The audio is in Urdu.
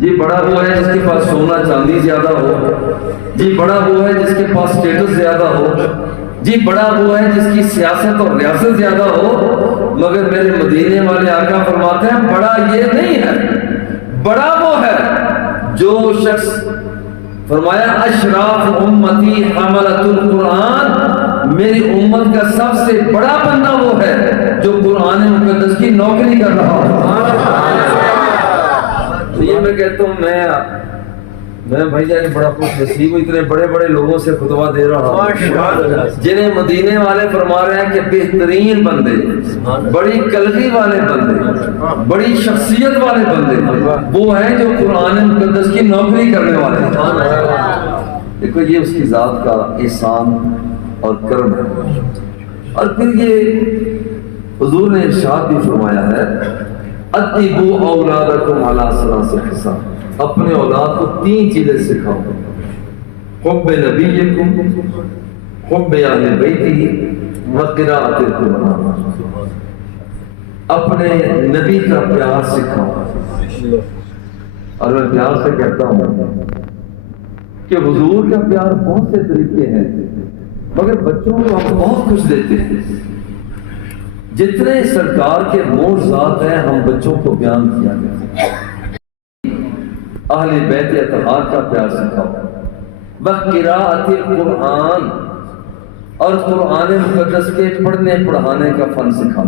جی بڑا وہ ہے جس کے پاس سونا چاندی زیادہ ہو، جی بڑا وہ ہے جس کے پاس سٹیٹس زیادہ ہو، جی بڑا وہ ہے جس کی سیاست اور ریاست زیادہ ہو، مگر میرے مدینے والے آقا فرماتے ہیں بڑا یہ نہیں ہے، بڑا وہ ہے جو شخص، فرمایا اشراف امتی حملۃ القرآن، میری امت کا سب سے بڑا بندہ وہ ہے جو قرآن مقدس کی نوکری کر رہا ہے۔ تو یہ میں کہتا ہوں میں بھائی جان بڑا خوش نصیب ہوں، اتنے بڑے بڑے لوگوں سے خطبہ دے رہا ہوں جنہیں مدینے والے فرما رہے ہیں کہ بہترین بندے، بڑی کلگی والے بندے، بڑی شخصیت والے بندے وہ ہیں جو قرآن مقدس کی نوکری کرنے والے ہیں۔ دیکھو یہ اس کی ذات کا احسان اور کرم ہے۔ اور پھر یہ حضور نے ارشاد بھی فرمایا ہے ادبوا اولادکم علی ثلاث خصال، اپنے اولاد کو 3 چیزیں سکھاؤ، حب نبیکم، حب اہل بیتہ وقراءۃ القرآن، اپنے نبی کا پیار سکھاؤ۔ اور میں پیار سے کہتا ہوں کہ حضور کا پیار بہت سے طریقے ہیں، مگر بچوں کو ہم بہت کچھ دیتے ہیں۔ جتنے سرکار کے معجزات ہیں ہم بچوں کو بیان کیا گیا۔ اہل بیت اطہار کا پیار سکھاؤ، وقراءۃ القرآن، اور قرآن مقدس کے پڑھنے پڑھانے کا فن سکھاؤ۔